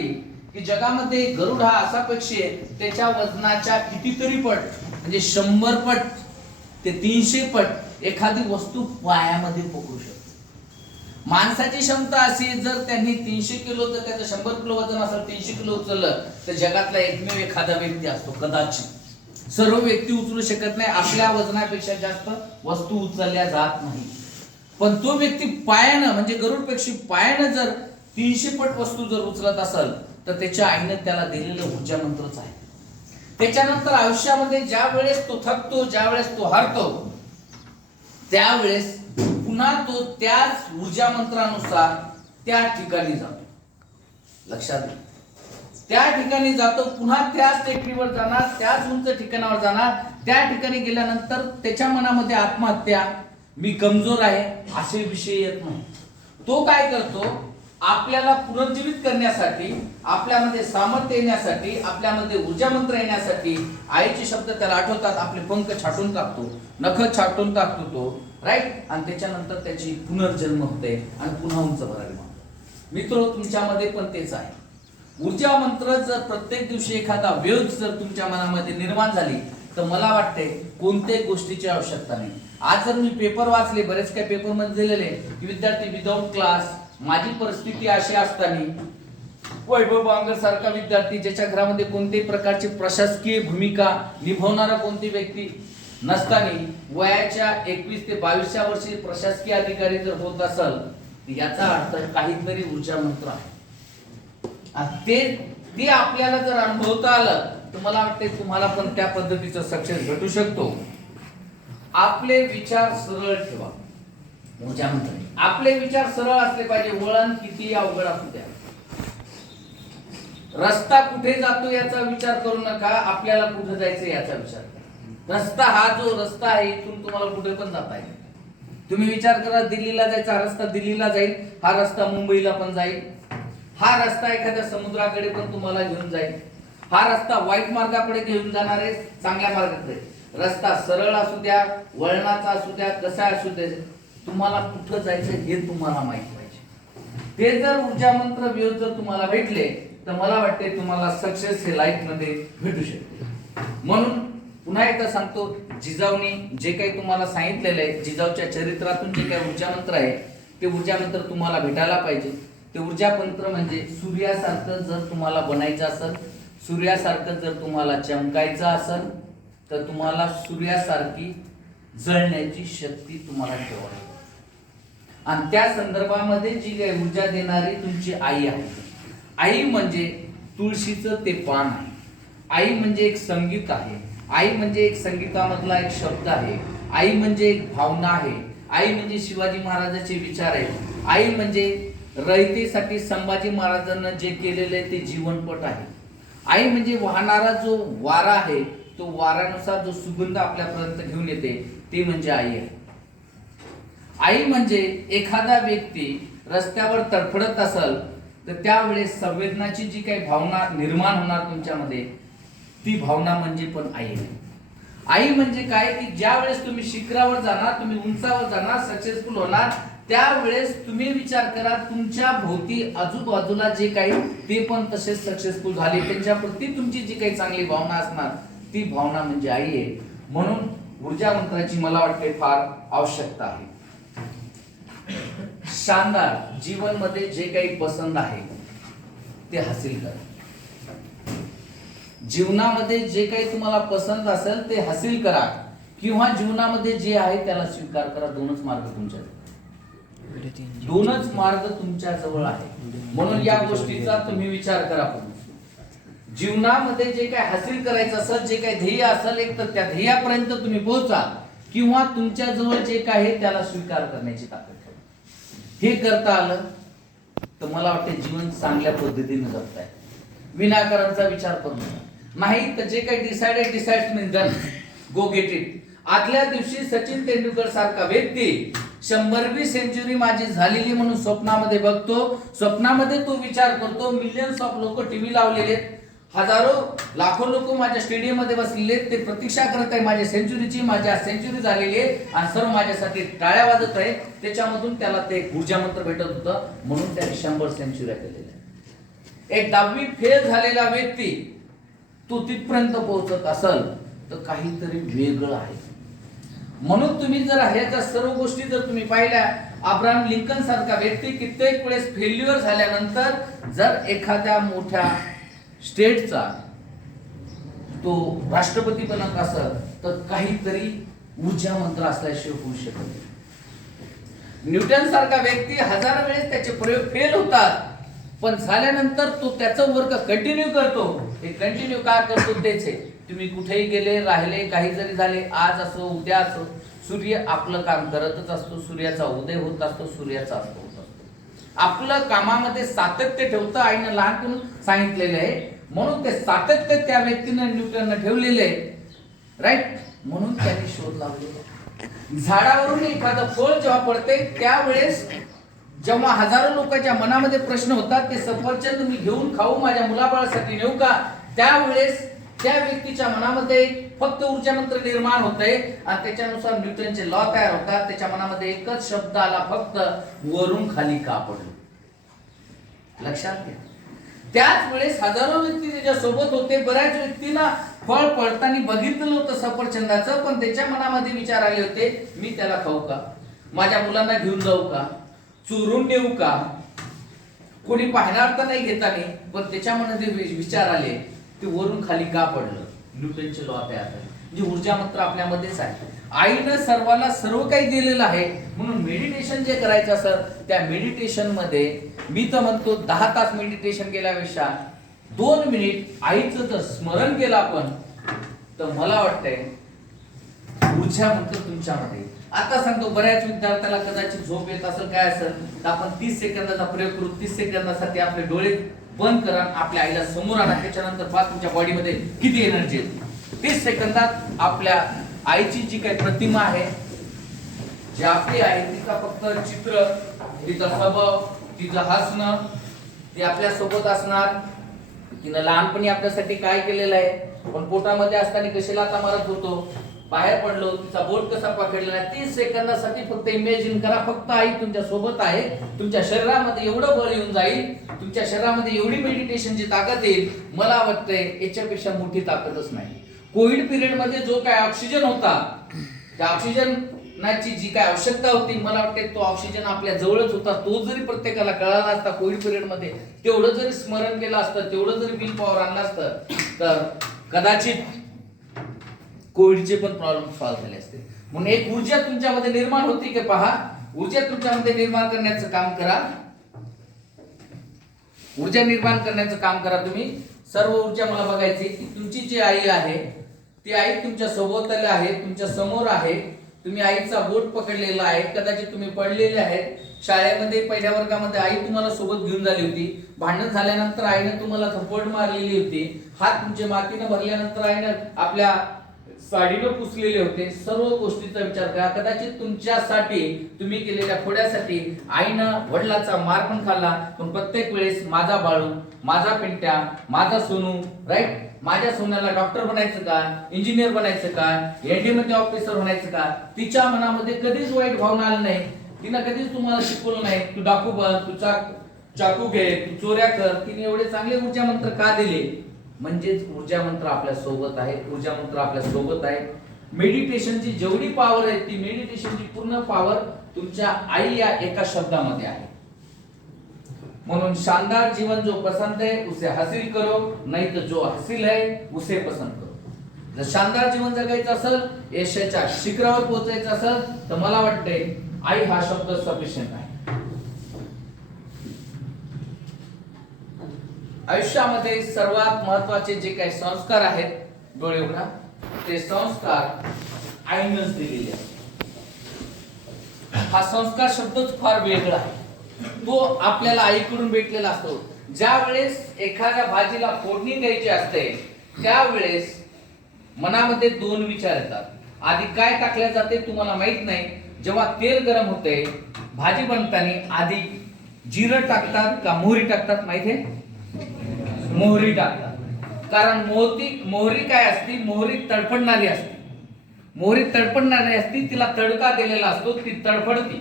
की जगामध्ये गरुड हा असा पक्षी आहे, त्याच्या वजनाच्या कितीतरी पट, म्हणजे 100 पट ते 300 पट एखादी वस्तू पायामध्ये पकडू शकतो. माणसाची क्षमता अशी, जर त्यांनी 300 किलो, तर त्याचं 100 किलो वजन असेल, 300 किलो उचललं तर जगातला एकमेव एखादा व्यक्ती असतो कदाचित. सर्व व्यक्ती उचलू शकत नाही, आपल्या वजनापेक्षा जास्त वस्तू उचलल्या जात नाही. पण तो व्यक्ती पायानं, म्हणजे गरुड पक्षी पायानं जर 300 पट वस्तू जर उचलत असेल तर त्याच्या आईनं त्याला दिलेलं ऊर्जा मंत्रच आहे. त्याच्यानंतर आयुष्यामध्ये ज्या वेळेस तो थकतो, ज्या वेळेस तो हारतो, त्यावेळेस पुन्हा तो त्याच ऊर्जा मंत्रानुसार त्या ठिकाणी जातो. लक्षात घ्या, त्या ठिकाणी जातो, पुन्हा त्याच टेकडीवर जाणार, त्याच उंच ठिकाणावर जाणार. त्या ठिकाणी गेल्यानंतर त्याच्या मनामध्ये आत्महत्या, मी कमजोर आहे असे विषय येत नाही. तो काय करतो, आपल्याला पुनर्जीवित करण्यासाठी, आपल्यामध्ये सामर्थ्य येण्यासाठी, आपल्यामध्ये ऊर्जा मंत्र येण्यासाठी आईचे शब्द त्याला आठवतात, आपले पंख छाटून टाकतो, नख छाटून टाकतो तो, राईट. आणि त्याच्यानंतर त्याची पुनर्जन्म होते आणि पुन्हा उंच भरारी मारतो. मित्र, तुमच्यामध्ये पण तेच आहे. ऊर्जा मंत्र जर प्रत्येक दिवशी एखादा वेळ जर तुमच्या मनामध्ये निर्माण झाली तर मला वाटते कोणत्याही गोष्टीची आवश्यकता नाही. आज जर मी पेपर वाचले, बरेच काही पेपर मध्ये दिलेले की विद्यार्थी विदाऊट क्लास, माझी परिस्थिती अशी असताना वैभव बांगर सारखा विद्यार्थी, ज्याच्या घरामध्ये कोणत्याही प्रकारची प्रशासकीय भूमिका निभावणारा कोणती व्यक्ती नसताना वयाच्या 21 ते 22 वर्षी प्रशासकीय अधिकारी जर होत असेल, याचा अर्थ काहीतरी ऊर्जा मंत्र आहे. ते आपल्याला जर अनुभवता आलं तर मला वाटते तुम्हाला पण त्या पद्धतीचं सक्सेस भेटू शकतो. आपले विचार सरळ ठेवा. ऊर्जा मंत्र, आपले विचार सरळ असले पाहिजे. वळण किती अवघड असू द्या, रस्ता कुठे जातो याचा विचार करू नका, आपल्याला कुठे जायचं याचा विचार करा. रस्ता हा जो रस्ता आहे, इथून तुम्हाला कुठे पण जाता येईल. तुम्ही विचार करा, दिल्लीला जायचा हा रस्ता दिल्लीला जाईल, हा रस्ता मुंबईला पण जाईल, हा रस्ता एखाद्या समुद्राकडे पण तुम्हाला घेऊन जाईल, हा रस्ता वाईट मार्गाकडे घेऊन जाणार आहे, चांगल्या मार्गाकडे. रस्ता सरळ असू द्या, वळणाचा असू द्या, कसा असू द्या, तुम्हाला कुठं जायचं हे तुम्हाला माहित पाहिजे. ते जर ऊर्जा मंत्र व्यवस्थित जर तुम्हाला भेटले तर मला वाटते तुम्हाला सक्सेस हे लाईफ मध्ये भेटू शकते. म्हणून पुन्हा एकदा सांगतो, जिजाऊनी जे काही तुम्हाला सांगितलेलं आहे, जिजाऊच्या चरित्रातून जे काही ऊर्जा मंत्र आहे, ते ऊर्जा मंत्र तुम्हाला भेटायला पाहिजे. ते ऊर्जा मंत्र म्हणजे सूर्यासारखं जर तुम्हाला बनायचं असेल, सूर्यासारखं जर तुम्हाला चमकायचं असेल, तर तुम्हाला सूर्यासारखी जळण्याची शक्ती तुम्हाला ठेवावी. आणि त्या संदर्भामध्ये जी काही ऊर्जा देणारी तुमची आई आहे. आई म्हणजे तुळशीचं ते पान आहे. आई म्हणजे एक संगीत आहे. आई म्हणजे एक संगीतामधला एक शब्द आहे. आई म्हणजे एक भावना आहे. आई म्हणजे शिवाजी महाराजांचे विचार आहे. आई म्हणजे रयतेसाठी संभाजी महाराजांना जे केलेले ते जीवनपट आहे. आई म्हणजे वाहणारा जो वारा आहे, तो वाऱ्यानुसार जो सुगंध आपल्यापर्यंत घेऊन येते, ते म्हणजे आई आहे. आई म्हणजे एखादा व्यक्ती रस्त्यावर तडफडत असेल तर त्यावेळेस संवेदनाची जी काही भावना निर्माण होणार तुमच्यामध्ये, ती भावना म्हणजे पण आई आहे. आई म्हणजे काय की ज्या वेळेस तुम्ही शिखरावर जाणार, तुम्ही उंचावर जाणार, सक्सेसफुल होणार, त्यावेळेस तुम्ही विचार करा तुमच्या भोवती आजूबाजूला जे काही ते पण तसेच सक्सेसफुल झाले, त्यांच्याप्रती तुमची जी काही चांगली भावना असणार, ती भावना म्हणजे आई आहे. म्हणून ऊर्जा मंत्राची मला वाटते फार आवश्यकता आहे. शानदार जीवन मध्ये जे काही पसंत आहे ते हासिल करा. जीवनामध्ये जे काही तुम्हाला पसंत असेल ते हासिल करा, किंवा जीवनामध्ये जे आहे त्याला स्वीकार करा. दोनच मार्ग तुमच्या जवळ आहे. म्हणून या गोष्टीचा तुम्ही विचार करा. जीवनामध्ये जे काही हासिल करायचं असेल, जे काही ध्येय असेल, एक तर त्या ध्येयापर्यंत तुम्ही पोहोचा, किंवा तुमच्या जवळ जे काही आहे त्याला स्वीकार करण्याची ताकद ठेवा. हे करता आलं तर मला वाटते जीवन चांगल्या पद्धतीने जगताय. विनाकारणचा विचार करू नका. नाही तर जे काही डिसाइड तुम्ही डन, गो गेट इट. आदल्या दिवशी सचिन तेंडुलकर सारखा व्यक्ती 100वी सेंचुरी माझी झालेली म्हणून स्वप्नामध्ये बघतो, स्वप्नामध्ये तो विचार करतो, मिलियन्स ऑफ लोक टीव्ही लावलेले, हजारो लाखो लोक माझ्या स्टेडियम मध्ये बसलेले, ते प्रतीक्षा करत आहे माझ्या सेंचुरीची, माझ्या सेंचुरी झालेली आहे आणि सर्व माझ्यासाठी टाळ्या वाजत आहे. त्याच्यामधून त्याला ते ऊर्जा मंत्र भेटत होतं, म्हणून त्याने 100 सेंचुऱ्या केलेल्या. एक 10वी फेल झालेला व्यक्ती तो तिथपर्यंत पोहोचत असेल तर काहीतरी वेगळं आहे. म्हणून तुम्ही जर ह्याच्या सर्व गोष्टी जर तुम्ही पाहिल्या, अब्राहम लिंकन सारखा व्यक्ती कित्येक वेळेस फेल्युअर झाल्यानंतर जर एखाद्या मोठ्या स्टेटचा तो राष्ट्रपती बनत असेल तर काहीतरी ऊर्जा मंत्र असल्याशिवाय होऊ शकत नाही. न्यूटन सारखा व्यक्ती 1000 वेळेस त्याचे प्रयोग फेल होतात, पण झाल्यानंतर तो त्याचं वर्क कंटिन्यू करतो. हे कंटिन्यू का करतो तेच आहे. तुम्ही कुठेही गेले, राहिले, काही जरी झाले, आज असो उद्या असो, सूर्य आपलं काम करतच असतो. सूर्याचा उदय होत असतो, सूर्याचा अस्त होत असतो. आपलं कामामध्ये सातत्य ठेवतं. आईनं लहानपणी सांगितलेलं आहे, म्हणून ते सातत्य त्या व्यक्तीनं न्यूटननं ठेवलेलं आहे. राईट, म्हणून त्यांनी शोध लावलेला. झाडावरून एखादं फळ जेव्हा पडते त्यावेळेस जेव्हा हजारो लोकांच्या मनामध्ये प्रश्न होतात, ते सफरचंद मी घेऊन खाऊ, माझ्या मुलाबाळासाठी नेऊ का, त्यावेळेस त्या व्यक्तीच्या मनामध्ये फक्त ऊर्जा मंत्र निर्माण होतंय आणि त्याच्यानुसार न्यूटनचे लॉ तयार होतात. त्याच्या मनामध्ये एकच शब्द आला, फक्त वरून खाली का पडलं. लक्षात घ्या. त्याच वेळेस हजारो व्यक्ती त्याच्या सोबत होते. बऱ्याच व्यक्तींना फळ पडताना बघितलं होतं सफरचंदाचं, पण त्याच्या मनामध्ये विचार आले होते, मी त्याला खाऊ का, माझ्या मुलांना घेऊन जाऊ का, चोरून नेऊ का, कोणी पाहणार तर नाही घेताना, पण त्याच्या मनामध्ये विचार आले, ते वरून खाली का पडलं. न्यूटनचे लॉ तयार झाले. म्हणजे ऊर्जा मंत्र आपल्यामध्येच आहे. आईनं सर्वाला सर्व काही दिलेलं आहे. म्हणून मेडिटेशन जे करायचं असेल त्या मेडिटेशन मध्ये मी तर म्हणतो 10 तास मेडिटेशन केल्यापेक्षा 2 मिनिट आईचं जर स्मरण केलं आपण, तर मला वाटतंय ऊर्जा मंत्र तुमच्यामध्ये. आता सांगतो, बऱ्याच विद्यार्थ्याला कदाचित झोप येत असेल, काय असेल, तर आपण 30 सेकंदाचा प्रयोग करू. 30 सेकंदासाठी आपले डोळे बंद करा, आपल्या आईला समोर आणा, त्याच्यानंतर पहा तुमच्या बॉडीमध्ये किती एनर्जी येते. 30 सेकंदात आपल्या आईची जी काही प्रतिमा आहे, जी आपली आहे, तिचा फक्त चित्र, तिचा स्वभाव, तिचं हसणं, ती आपल्या सोबत असणार, तिनं लहानपणी आपल्यासाठी काय केलेलं आहे, पण पोटामध्ये असताना कशी लाथा मारत होतो, बाहेर पडलो, तिचा बोट कसा पकडलेला आहे. 30 सेकंदासाठी फक्त इमॅजिन करा, फक्त आई तुमच्या सोबत आहे. तुमच्या शरीरामध्ये एवढं बळ येऊन जाईल, तुमच्या शरीरामध्ये एवढी मेडिटेशनची ताकद येईल, मला वाटतंय याच्यापेक्षा मोठी ताकदच नाही. कोविड पिरियड मध्ये जो काय ऑक्सिजन होता, त्या ऑक्सिजनची जी काय आवश्यकता होती, मला वाटते तो ऑक्सिजन आपल्या जवळच होता. तो जरी प्रत्येकाला कळाला असता कोविड पिरियड मध्ये, तेवढं जरी स्मरण केलं असतं, तेवढं जरी विल पॉवर आणलं असतं, तर कदाचित कोविडचे पण प्रॉब्लेम सॉल्व्ह झाले असते. म्हणून एक ऊर्जा तुमच्यामध्ये निर्माण होती की पहा, ऊर्जा तुमच्यामध्ये निर्माण करण्याचं काम करा. ऊर्जा निर्माण करण्याचं काम करा तुम्ही. सर्व ऊर्जा मला बघायची की तुमची जी आई आहे, ती आई तुमच्या सोबत आहे, तुमच्या समोर आहे. तुम्ही आईचा बोट पकडलेला आहे. कदाचित तुम्ही पडलेले आहेत. शाळेमध्ये पहिल्या वर्गामध्ये आई तुम्हाला सोबत घेऊन झाली होती. भांडण झाल्यानंतर आईने तुम्हाला थप्पड मारलेली होती. हात तुमचे मातीने भरल्यानंतर आईने आपल्या साडीनं पुसलेले होते. सर्व गोष्टीचा विचार करा. कदाचित तुमच्यासाठी, तुम्ही केलेल्या खोड्यासाठी आईनं वडिलाचा मार पण खाल्ला, पण प्रत्येक वेळेस माझा बाळू, माझा पिंट्या, माझा सोनू, राईट, माझ्या सोन्याला डॉक्टर बनायचं का, इंजिनियर बनायचं का, एनडी मध्ये ऑफिसर बनायचं का, तिच्या मनामध्ये कधीच वाईट भावना आली नाही. तिनं कधीच तुम्हाला शिकवलं नाही, तू डाकू बन, तू चाकू घे, तू चोऱ्या कर. तिने एवढे चांगले ऊर्जा मंत्र का दिले? म्हणजेच ऊर्जा मंत्र आपल्या सोबत आहे. ऊर्जा मंत्र आपल्या सोबत आहे. मेडिटेशनची जेवढी पॉवर आहे, ती मेडिटेशनची पूर्ण पॉवर तुमच्या आई या एका शब्दामध्ये आहे. म्हणून शानदार जीवन जो पसंद है उसे हासिल करो, नहीं तो जो हासिल है उसे पसंद करो. जर शानदार जीवन जगायचं असेल, यशाच्या शिखरावर पोहोचायचं असेल, तर मला वाटतंय आई हा शब्द सफिशियंट आहे. आयुष्यामध्ये सर्वात महत्वाचे जे काही संस्कार आहेत, डोळे उघडा, ते संस्कार आईनच दिलेले आहेत. हा संस्कार शब्दच फार वेगळा आहे. तो आपल्याला आईकडून भेटलेला असतो. ज्या वेळेस एखाद्या भाजीला फोडणी द्यायची असते, त्यावेळेस मनामध्ये 2 विचार येतात. आधी काय टाकले जाते तुम्हाला माहित नाही. जेव्हा तेल गरम होते भाजी बनताना आधी जिरं टाकतात का मोहरी टाकतात माहिती आहे? मोहरी टाकतात. कारण मोहरी काय असती? मोहरी तडफडणारी असते. मोहरी तडफडणारी असती, तिला तडका दिलेला असतो, ती तडफडती.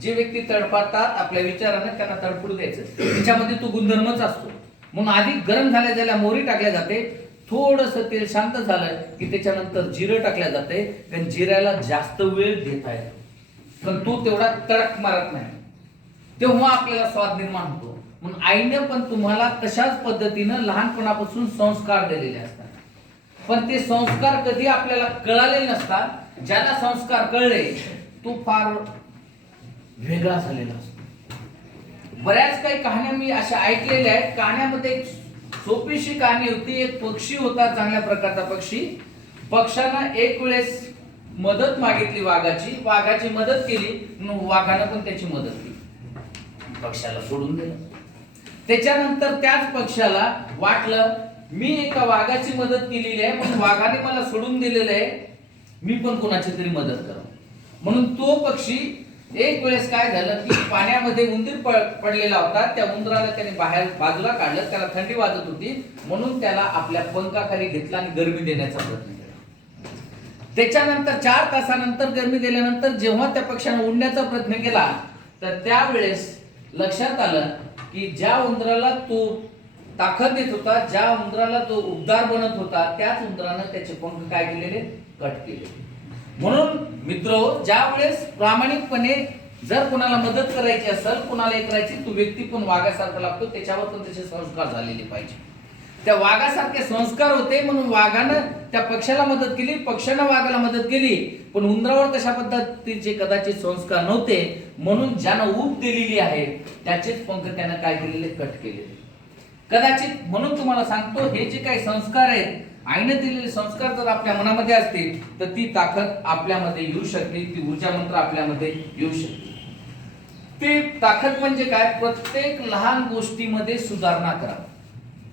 जे व्यक्ती तडफडतात आपल्या विचाराने त्यांना तडफडू द्यायचं, तिच्यामध्ये तो गुणधर्मच असतो. म्हणून आधी गरम झाल्या मोहरी टाकल्या जाते. थोडस तेल शांत झालं की त्याच्यानंतर जिरं टाकल्या जाते. कारण जिऱ्याला जास्त वेळ देता येतो, पण तो तेवढा तडक मारत नाही, तेव्हा आपल्याला स्वाद निर्माण होतो. म्हणून आईने पण तुम्हाला तशाच पद्धतीनं लहानपणापासून संस्कार दिलेले असतात. पण ते संस्कार कधी आपल्याला कळाले नसतात. ज्याला संस्कार कळले तो फार वेगळा झालेला असतो. बऱ्याच काही कहाण्या मी अशा ऐकलेल्या आहेत. कहाण्यामध्ये एक सोपीशी कहाणी होती. एक पक्षी होता, चांगल्या प्रकारचा पक्षी. पक्षानं एक वेळेस मदत मागितली वाघाची. वाघाची मदत केली म्हणून वाघानं पण त्याची मदत केली, पक्षाला सोडून दिलं. त्याच्यानंतर त्याच पक्षाला वाटलं मी एका वाघाची मदत केलेली आहे म्हणून वाघाने मला सोडून दिलेलं आहे, मी पण कोणाची तरी मदत करावं. म्हणून तो पक्षी एक वेळेस काय झालं की पाण्यामध्ये उंदीर पडलेला होता. त्या उंदराला त्याने बाहेर बाजूला काढलं. त्याला थंडी वाजत होती म्हणून त्याला आपल्या पंखाखाली घेतला आणि गरमी देण्याचा प्रयत्न केला. त्याच्यानंतर 4 तासानंतर गरमी दिल्यानंतर जेव्हा त्या पक्षाने उडण्याचा प्रयत्न केला तर त्यावेळेस लक्षात आलं की ज्या उंदराला तो ताकद देत होता, ज्या उंदराला तो उबदार बनत होता, त्याच उंदरानं त्याचे पंख काय केलेले? कट केले. म्हणून मित्र, ज्या वेळेस प्रामाणिकपणे जर कोणाला मदत करायची असेल, कोणाला करायची, तो व्यक्ती पण वाघासारखा लागतो. त्याच्यावर पण त्याचे संस्कार झालेले पाहिजे. त्या वाघासारखे संस्कार होते म्हणून वाघानं त्या पक्षाला मदत केली, पक्षानं वाघाला मदत केली. पण उंदरावर तशा पद्धतीचे कदाचित संस्कार नव्हते म्हणून ज्यानं ऊब दिलेली आहे त्याचेच पंख त्यानं काय केलेले? कट केलेले कदाचित. म्हणून तुम्हाला सांगतो, हे जे काही संस्कार आहेत, आईने दिलेले संस्कार जर आपल्या मनामध्ये असतील तर ती ताकद आपल्यामध्ये येऊ शकते, ती ऊर्जा मंत्र आपल्यामध्ये येऊ शकते. ती ताकद म्हणजे काय? प्रत्येक लहान गोष्टीमध्ये सुधारणा करा.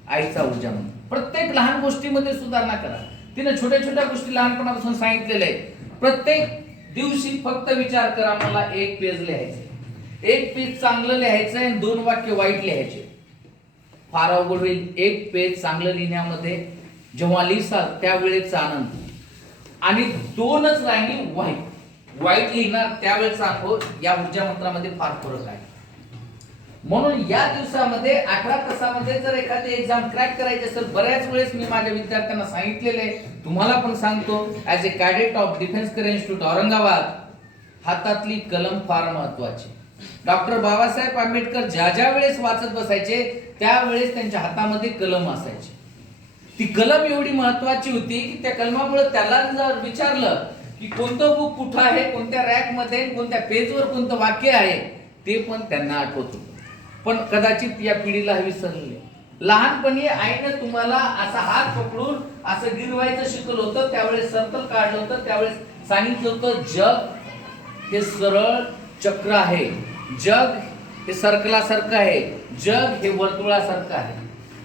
आईचा ऊर्जा मंत्र प्रत्येक लहान गोष्टीमध्ये सुधारणा करा. तिने छोट्या छोट्या गोष्टी लहानपणापासून सांगितलेल्या आहेत. प्रत्येक दिवशी फक्त विचार करा, मला 1 पेज लिहायचं, 1 पेज चांगलं लिहायचं आणि 2 वाक्य वाईट लिहायचे. फार अवघड होईल. 1 पेज चांगलं लिहिण्यामध्ये जेव्हा लिहिसाल त्यावेळेचा आनंद, आणि 2च राहिली वाईट लिहिणार त्यावेळेचा अनुभव, या ऊर्जा मंत्रामध्ये फार फरक आहे. म्हणून या दिवसामध्ये 11 तासामध्ये जर एखादी एक्झाम क्रॅक करायची असेल, बऱ्याच वेळेस मी माझ्या विद्यार्थ्यांना सांगितलेले आहे, तुम्हाला पण सांगतो, as a cadet of defence Karanj institute Aurangabad, हातातली कलम फार महत्वाची. डॉक्टर बाबासाहेब आंबेडकर ज्या वेळेस वाचत बसायचे त्यावेळेस त्यांच्या हातामध्ये कलम असायची. ती कलम एवढी महत्वाची होती की त्या कलमामुळे त्याला जर विचारलं की कोणतं बुक कुठं आहे, कोणत्या रॅक मध्ये, कोणत्या पेजवर कोणतं वाक्य आहे, ते पण त्यांना आठवत होतं. पण कदाचित या पिढीला विसरले. लहानपणी आईने तुम्हाला असा हात पकडून असं गिरवायचं शिकवलं होतं, त्यावेळेस सर्कल काढलं होतं, त्यावेळेस सांगितलं होतं जग हे सरळ चक्र आहे, जग हे सर्कलासारखं आहे, जग हे वर्तुळासारखं आहे.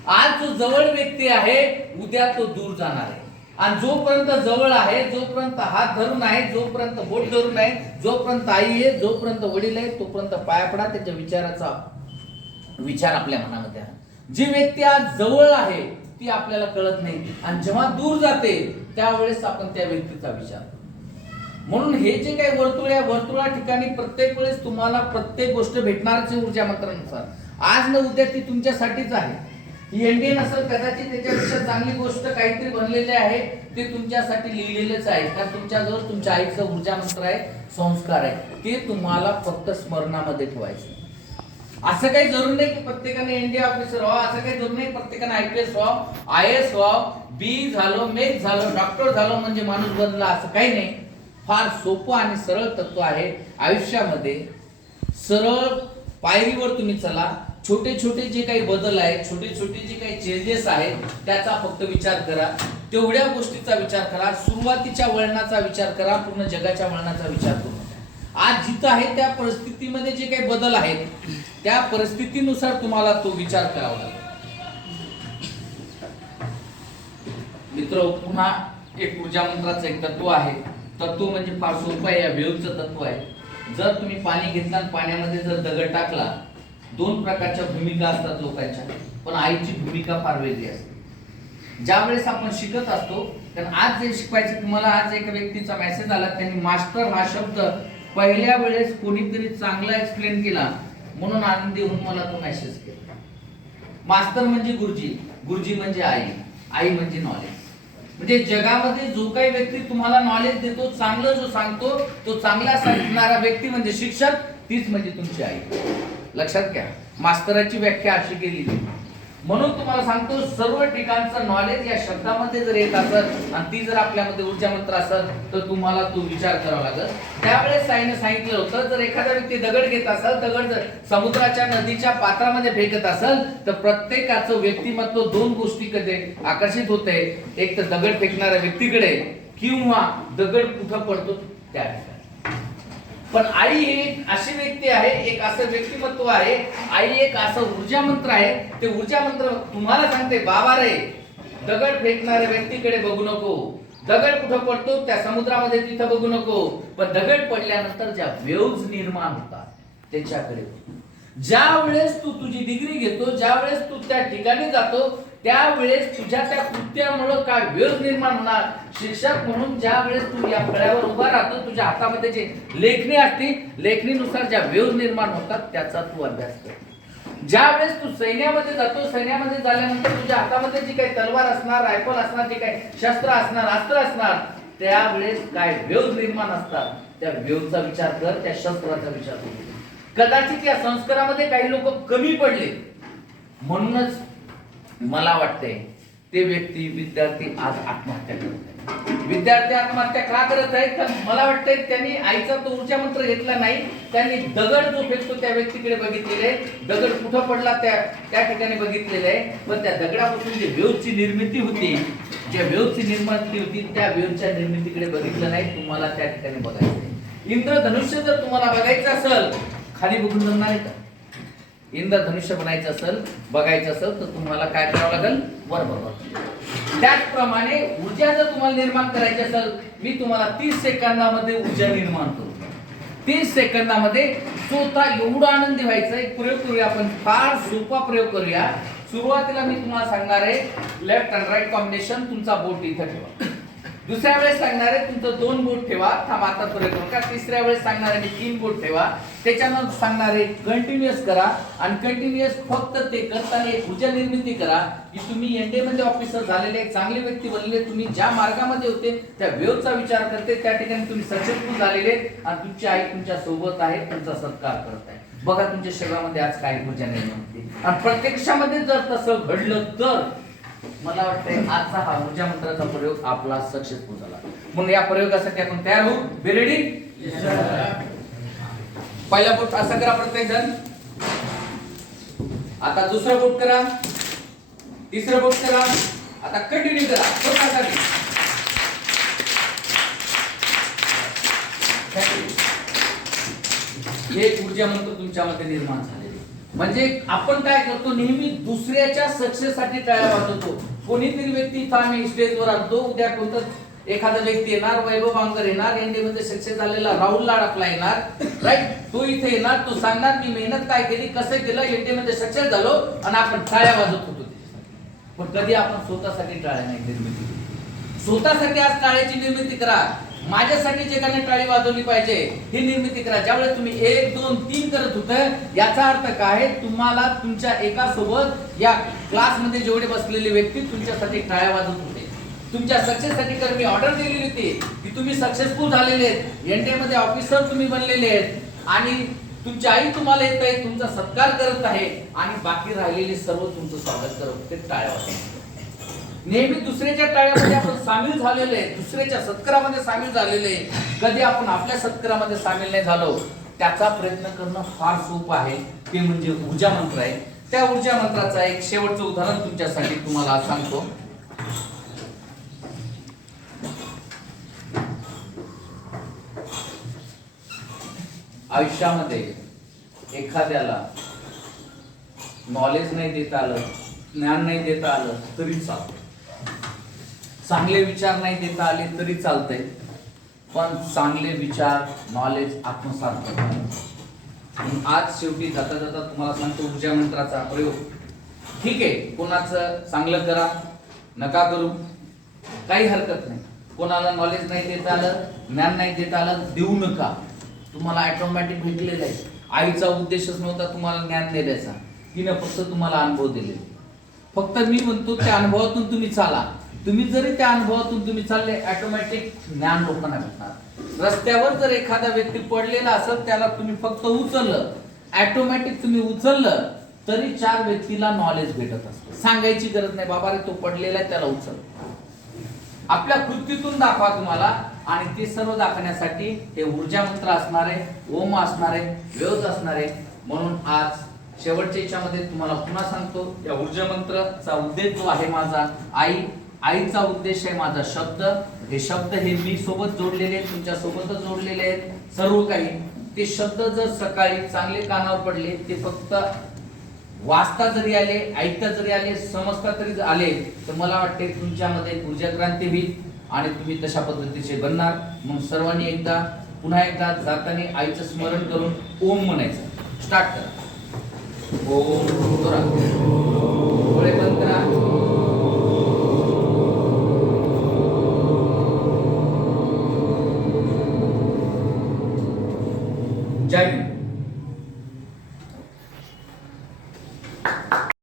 आज जो जवळ व्यक्ती आहे उद्या तो दूर जाणार आहे. आणि जोपर्यंत जवळ आहे, जोपर्यंत हात धरून आहे, जोपर्यंत बोट धरून आहे, जोपर्यंत आई आहे, जोपर्यंत वडील आहे, तोपर्यंत पाया पडा. त्याच्या विचाराचा विचार आपल्या मनामध्ये आहे. जी व्यक्ती आज जवळ आहे ती आपल्याला कळत नाही आणि जेव्हा दूर जाते त्यावेळेस आपण त्या व्यक्तीचा विचार. म्हणून हे जे काही वर्तुळ आहे, वर्तुळा ठिकाणी प्रत्येक वेळेस तुम्हाला प्रत्येक गोष्ट भेटणारच ऊर्जा मंत्रानुसार. आज न उद्या ती तुमच्यासाठीच आहे. एनडीए नसेल कदाचित त्याच्यापेक्षा चांगली गोष्ट काहीतरी बनलेली आहे, ते तुमच्यासाठी लिहिलेलेच आहे. कारण तुमच्याजवळ तुमच्या आईचं ऊर्जा मंत्र आहे, संस्कार आहे, ते तुम्हाला फक्त स्मरणामध्ये ठेवायचं. असं काही जरूर नाही की प्रत्येकाने एनडीए ऑफिसर व्हावं, असं काही जरूर नाही प्रत्येकाने IPS व्हावं, IAS व्हावं, बी झालो, मेक झालो, डॉक्टर झालो म्हणजे माणूस बनला, असं काही नाही. फार सोपं आणि सरळ तत्व आहे. आयुष्यामध्ये सरळ पायरीवर तुम्ही चला. छोटे छोटे जे काही बदल आहेत, छोटे छोटे जे काही चेंजेस आहेत, त्याचा फक्त विचार करा. तेवढ्या गोष्टीचा विचार करा. सुरुवातीच्या वळणाचा विचार करा, पूर्ण जगाच्या वळणाचा विचार करू. आज जिथं आहे त्या परिस्थितीमध्ये जे काही बदल आहेत त्या परिस्थितीनुसार तुम्हाला तो विचार करावा लागेल. मित्र, पुन्हा एक ऊर्जा मंत्राचं एक तत्व आहे. तत्व म्हणजे फार सोपं आहे. या वेव्हचं तत्व आहे. जर तुम्ही पाणी घेतलं आणि पाण्यामध्ये जर दगड टाकला, दोन प्रकारच्या भूमिका असतात लोकांच्या, पण आईची भूमिका फार वेगळी असते. ज्यावेळेस आपण शिकत असतो, कारण आज जे शिकवायचं तुम्हाला, आज एका व्यक्तीचा मेसेज आला, त्यांनी मास्टर हा शब्द पहिल्या वेळेस कोणीतरी चांगला एक्सप्लेन केला म्हणून आनंदी होऊन मला तो मेसेज केला. मास्टर म्हणजे गुरुजी, गुरुजी म्हणजे आई, आई म्हणजे नॉलेज. म्हणजे जगामध्ये जो काही व्यक्ती तुम्हाला नॉलेज देतो, चांगलं जो सांगतो, तो चांगला सांगणारा व्यक्ती म्हणजे शिक्षक, तीच म्हणजे तुमची आई. लक्षात घ्या, मास्तराची व्याख्या अशी केली. म्हणून तुम्हाला सांगतो, सर्व ठिकाणचं नॉलेज या शब्दामध्ये जर येत असेल आणि ती जर आपल्यामध्ये ऊर्जा मंत्र असेल, तर तुम्हाला तो विचार करावा लागेल. त्यावेळेस साईने सांगितलं होतं, जर एखादा व्यक्ती दगड घेत असेल, दगड जर समुद्राच्या नदीच्या पात्रामध्ये फेकत असेल, तर प्रत्येकाचं व्यक्तिमत्व दोन गोष्टीकडे आकर्षित होते. एक तर दगड फेकणाऱ्या व्यक्तीकडे किंवा दगड कुठं पडतो त्या. पण आई ही एक अशी व्यक्ती आहे, एक असं व्यक्तिमत्व आहे. आई एक असं ऊर्जा मंत्र आहे. ते ऊर्जा मंत्र तुम्हाला सांगते, बाबा रे, दगड फेकणाऱ्या व्यक्तीकडे बघू नको, दगड कुठं पडतो त्या समुद्रामध्ये तिथं बघू नको, पण दगड पडल्यानंतर ज्या वेव्हज निर्माण होतात त्याच्याकडे. ज्या वेळेस तू तुझी डिग्री घेतो, ज्या वेळेस तू त्या ठिकाणी जातो, त्यावेळेस तुझ्या त्या कृत्यामुळे काय वेव्ह निर्माण होणार. शिक्षक म्हणून ज्या वेळेस तू या फळ्यावर उभा राहतो, तुझ्या हातामध्ये जे लेखणी असते, लेखणीनुसार ज्या वेव्ह निर्माण होतात त्याचा तू अभ्यास कर. ज्या वेळेस तू सैन्यामध्ये जातो, सैन्यामध्ये झाल्यानंतर तुझ्या हातामध्ये जी काही तलवार असणार, रायफल असणार, जे काही शस्त्र असणार, अस्त्र असणार, त्यावेळेस काय वेव्ह निर्माण असतात, त्या वेव्हचा विचार कर, त्या शस्त्राचा विचार कर. कदाचित या संस्कारामध्ये काही लोक कमी पडले, म्हणूनच मला वाटते ते व्यक्ती, विद्यार्थी आज आत्महत्या करत आहेत. विद्यार्थी आत्महत्या का करत आहेत? तर मला वाटतंय त्यांनी आईचा तो ऊर्जा मंत्र घेतला नाही. त्यांनी दगड जो फेकतो त्या व्यक्तीकडे बघितलेले, दगड कुठं पडला त्या ठिकाणी बघितलेले आहे. पण त्या दगडापासून जे वेव्हची निर्मिती होती, ज्या वेव्हची निर्मिती होती, त्या वेव्हच्या निर्मितीकडे बघितलं नाही. तुम्हाला त्या ठिकाणी बघायचं. इंद्रधनुष्य जर तुम्हाला बघायचं असेल, खाली बघून जमणार आहे का? इंद्रधनुष्य बनायचं असेल, बघायचं असेल, तर तुम्हाला काय करावं लागेल? वर बघावं. त्याचप्रमाणे ऊर्जा जर तुम्हाला निर्माण करायची असेल, मी तुम्हाला 30 सेकंदामध्ये ऊर्जा निर्माण करू. 30 सेकंदामध्ये स्वतः एवढा आनंदी व्हायचा एक प्रयोग करूया आपण. फार सोपा प्रयोग करूया. सुरुवातीला मी तुम्हाला सांगणार आहे, लेफ्ट अँड राईट कॉम्बिनेशन. तुमचा बोट इथं ठेवा. दुसऱ्या वेळेस सांगणार आहे तुमचं 2 बोट ठेवा. थांबा, आता प्रयोग करू का. तिसऱ्या वेळेस सांगणार आहे 3 बोट ठेवा. त्याच्यानंतर सांगणार आहे कंटिन्युअस करा, आणि कंटिन्युअस फक्त ते करताना एक ऊर्जा निर्मिती करा की तुम्ही एनडीए मध्ये ऑफिसर झालेले, एक चांगले व्यक्ती बनलेले, तुम्ही ज्या मार्गामध्ये होते त्या वेव्हचा विचार करते, त्या ठिकाणी तुम्ही सक्सेसफुल झालेले आणि तुमची आई तुमच्या सोबत आहे, तुमचा सत्कार करत आहे. बघा तुमच्या शरीरामध्ये आज काय ऊर्जा निर्माण होते. आणि प्रत्यक्षामध्ये जर तसं घडलं तर मला वाटतंय आजचा हा ऊर्जा मंत्राचा प्रयोग आपला सक्सेसफुल झाला. म्हणून या प्रयोगासाठी आपण तयार होऊ. Be ready? पहिला बोट असं करा प्रत्येक जण. आता दुसरा बोट करा, तिसरा बोट करा. आता कंटिन्यू करा स्वतःसाठी. एक ऊर्जा मंत्र तुमच्यामध्ये निर्माण झालेली. म्हणजे आपण काय करतो, नेहमी दुसऱ्याच्या सक्सेस साठी टाळ्या वाजवतो. कोणीतरी व्यक्ती इथं आम्ही स्टेजवर आणतो, उद्या कोणतं एखादा व्यक्ती येणार, वैभव बांगर येणार, एनडीए मध्ये सक्सेस झालेला राहुल लाडापला येणार, राईट, तो इथे येणार, तो सांगणार मी मेहनत काय केली, कसं केलं, एनडीए मध्ये सक्सेस झालो, आणि आपण टाळ्या वाजवत होतो. पण कधी आपण स्वतःसाठी टाळ्या नाही निर्मिती. स्वतःसाठी आज टाळ्याची निर्मिती करा. माझ्यासाठी जगाने टाळी वाजवली पाहिजे ही निर्मिती करा. ज्यावेळेस तुम्ही 1 2 3 करत होते, याचा अर्थ काय, तुम्हाला तुमच्या एका सोबत या क्लासमध्ये जेवढे बसलेले व्यक्ती तुमच्यासाठी टाळ्या वाजवत होते. तुमच्या सक्सेससाठी तर मी ऑर्डर दिलेली होती की तुम्ही सक्सेसफुल झालेले आहेत, एनडीए मध्ये ऑफिसर तुम्ही बनलेले आहेत, आणि तुमची आई तुम्हाला येत आहे, तुमचा सत्कार करत आहे, आणि बाकी राहिलेले सर्व तुमचं स्वागत करत होते टाळ्या वाजवत. नेहमी दुसऱ्याच्या टाळ्यामध्ये आपण सामील झालेले, दुसऱ्याच्या सत्कारामध्ये सामील झालेले, कधी आपण आपल्या सत्कारामध्ये सामील नाही झालो. त्याचा प्रयत्न करणं फार सोपं आहे. ते म्हणजे ऊर्जा मंत्र आहे. त्या ऊर्जा मंत्राचा एक शेवटचं उदाहरण तुमच्यासाठी तुम्हाला सांगतो. आयुष्यामध्ये एखाद्याला नॉलेज नाही देता आलं, ज्ञान नाही देता आलं तरी चालतं, चांगले विचार नाही देता आले तरी चालतंय, पण चांगले विचार नॉलेज आत्मसात करतात. म्हणून आज शेवटी जाता जाता तुम्हाला सांगतो ऊर्जा मंत्राचा प्रयोग. ठीक आहे, कोणाचं चांगलं करा, नका करू, काही हरकत नाही. कोणाला नॉलेज नाही देता आलं, ज्ञान नाही देता आलं, देऊ नका. तुम्हाला ऑटोमॅटिक भेटलेलं आहे. आईचा उद्देशच नव्हता तुम्हाला ज्ञान देण्याचा, तिनं फक्त तुम्हाला अनुभव दिले. फक्त मी म्हणतो त्या अनुभवातून तुम्ही चाला. तुम्ही जरी त्या अनुभवातून तुम्ही चालले, ऑटोमॅटिक ज्ञान लोकांना भेटणार. रस्त्यावर जर एखादा व्यक्ती पडलेला असेल, त्याला तुम्ही फक्त उचललं, ऑटोमॅटिक तुम्ही उचललं तरी 4 व्यक्तीला नॉलेज भेटत असतं. सांगायची गरज नाही, बाबा रे तो पडलेला आहे, त्याला उचल. आपल्या कृतीतून दाखवा तुम्हाला. आणि ते सर्व दाखवण्यासाठी हे ऊर्जा मंत्र असणार आहे, ओम असणार आहे, वेद असणार आहे. म्हणून आज शेवटच्या याच्यामध्ये तुम्हाला पुन्हा सांगतो, या ऊर्जा मंत्राचा उद्देश जो आहे माझा आईचा उद्देश आहे माझा शब्द. हे शब्द हे मी सोबत जोडलेले आहेत, तुमच्या सोबतच जोडलेले आहेत सर्व काही. ते शब्द जर सकाळी चांगले कानावर पडले, ते फक्त वाचता जरी आले, ऐकता जरी आले, समजता तरी आले, तर मला वाटते तुमच्यामध्ये ऊर्जा क्रांती होईल आणि तुम्ही तशा पद्धतीचे बनणार. मग सर्वांनी पुन्हा एकदा जाताना आईचं स्मरण करून ओम म्हणायचं. स्टार्ट करा. ओम. डोळे बंद करा. जय हिंद.